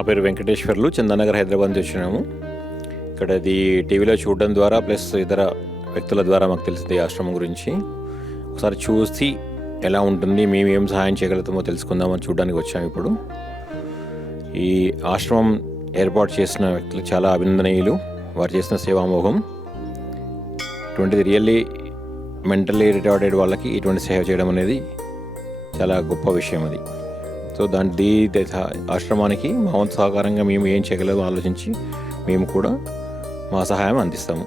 నా పేరు వెంకటేశ్వర్లు, చందానగర్ హైదరాబాద్ నుంచి వచ్చినాము. ఇక్కడ ఇది టీవీలో చూడడం ద్వారా ప్లస్ ఇతర వ్యక్తుల ద్వారా మాకు తెలిసింది ఈ ఆశ్రమం గురించి. ఒకసారి చూసి ఎలా ఉంటుంది, మేము ఏం సహాయం చేయగలుగుతామో తెలుసుకుందామని చూడడానికి వచ్చాము. ఇప్పుడు ఈ ఆశ్రమం ఏర్పాటు చేసిన వ్యక్తులు చాలా అభినందనీయులు. వారు చేసిన సేవామోహం ఇటువంటిది రియల్లీ మెంటల్లీ రిటార్డెడ్ వాళ్ళకి ఇటువంటి సేవ చేయడం అనేది చాలా గొప్ప విషయం అది. సో ఆశ్రమానికి మా వంతు సహకారంగా మేము ఏం చేయగలమో ఆలోచించి మేము కూడా మా సహాయం అందిస్తాము.